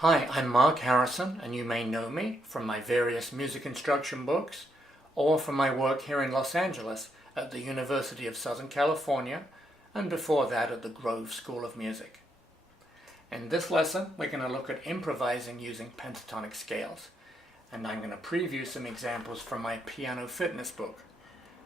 Hi, I'm Mark Harrison, and you may know me from my various music instruction books or from my work here in Los Angeles at the University of Southern California and before that at the Grove School of Music. In this lesson, we're going to look at improvising using pentatonic scales, and I'm going to preview some examples from my piano fitness book,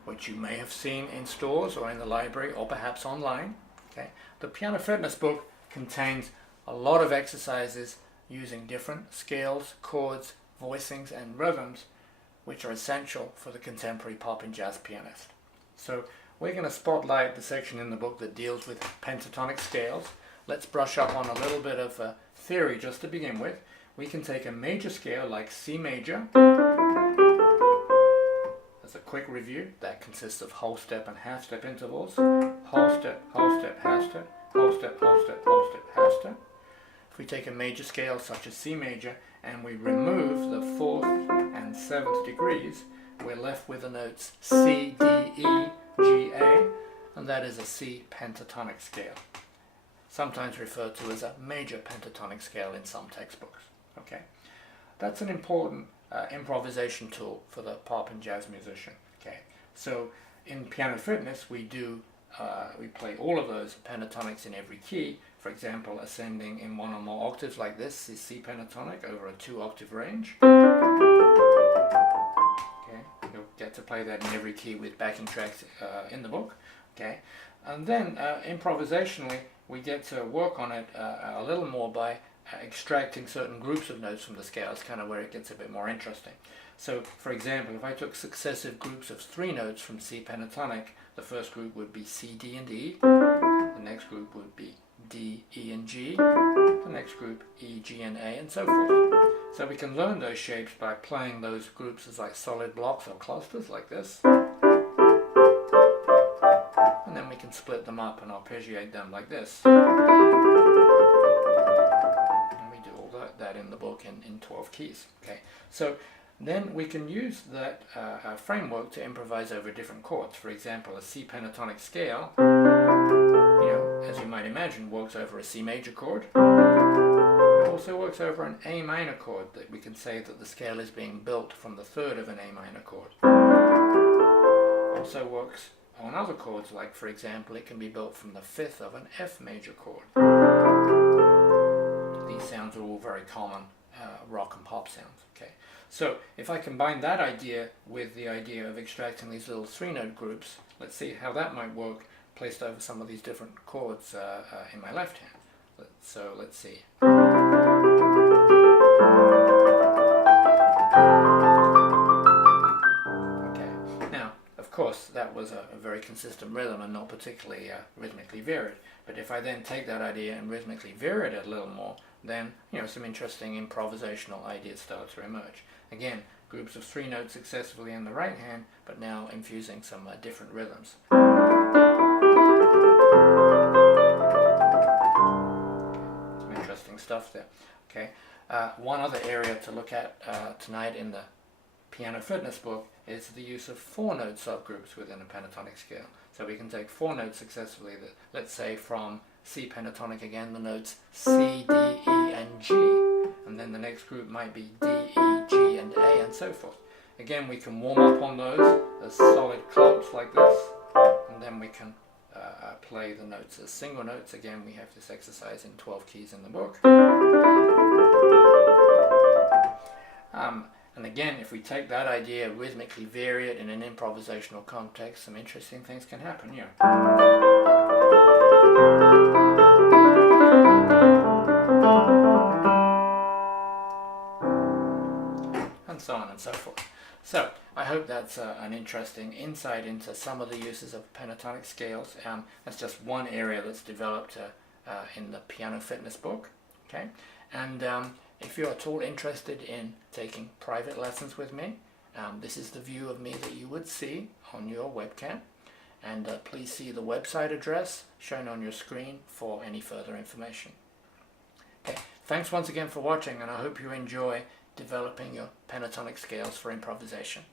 which you may have seen in stores or in the library or perhaps online. Okay. The piano fitness book contains a lot of exercises using different scales, chords, voicings, and rhythms, which are essential for the contemporary pop and jazz pianist. So we're going to spotlight the section in the book that deals with pentatonic scales. Let's brush up on a little bit of theory just to begin with. We can take a major scale like C major. As a quick review, that consists of whole step and half step intervals. Whole step, half step, whole step, half step. If we take a major scale such as C major and we remove the 4th and 7th degrees, we're left with the notes C, D, E, G, A, and that is a C pentatonic scale, sometimes referred to as a major pentatonic scale in some textbooks. Okay, that's an important improvisation tool for the pop and jazz musician. Okay, so in piano fitness we play all of those pentatonics in every key. For example, ascending in one or more octaves like this is C pentatonic over a 2-octave range. Okay, you'll get to play that in every key with backing tracks in the book. Okay, and then improvisationally we get to work on it a little more by extracting certain groups of notes from the scale. It's kind of where it gets a bit more interesting. So, for example, if I took successive groups of 3 notes from C pentatonic, the first group would be C, D, and E. The next group would be D, E, and G. The next group, E, G, and A, and so forth. So we can learn those shapes by playing those groups as like solid blocks or clusters like this. And then we can split them up and arpeggiate them like this. And we do all that in the book in 12 keys. Okay, so then we can use that framework to improvise over different chords. For example, a C pentatonic scale, as you might imagine, works over a C major chord. It also works over an A minor chord, that we can say that the scale is being built from the 3rd of an A minor chord. Also works on other chords, like for example it can be built from the 5th of an F major chord. These sounds are all very common rock and pop sounds. Okay, so if I combine that idea with the idea of extracting these little 3-note groups, let's see how that might work placed over some of these different chords in my left hand. So let's see. Okay, now of course that was a very consistent rhythm and not particularly rhythmically varied. But if I then take that idea and rhythmically vary it a little more, then some interesting improvisational ideas start to emerge. Again, groups of 3 notes successively in the right hand, but now infusing some different rhythms. Some interesting stuff there. Okay, one other area to look at tonight in the piano fitness book is the use of 4-note subgroups within a pentatonic scale. So we can take 4 notes successively, let's say from C pentatonic again, the notes C, D, E, and G. And then the next group might be D, E, G, and A, and so forth. Again, we can warm up on those as solid clumps like this, and then we can play the notes as single notes. Again, we have this exercise in 12 keys in the book. And again, if we take that idea, rhythmically vary it in an improvisational context, some interesting things can happen here. And so on and so forth. So, I hope that's an interesting insight into some of the uses of pentatonic scales. That's just one area that's developed in the piano fitness book. Okay, and if you're at all interested in taking private lessons with me, this is the view of me that you would see on your webcam. And please see the website address shown on your screen for any further information. Okay, thanks once again for watching, and I hope you enjoy developing your pentatonic scales for improvisation.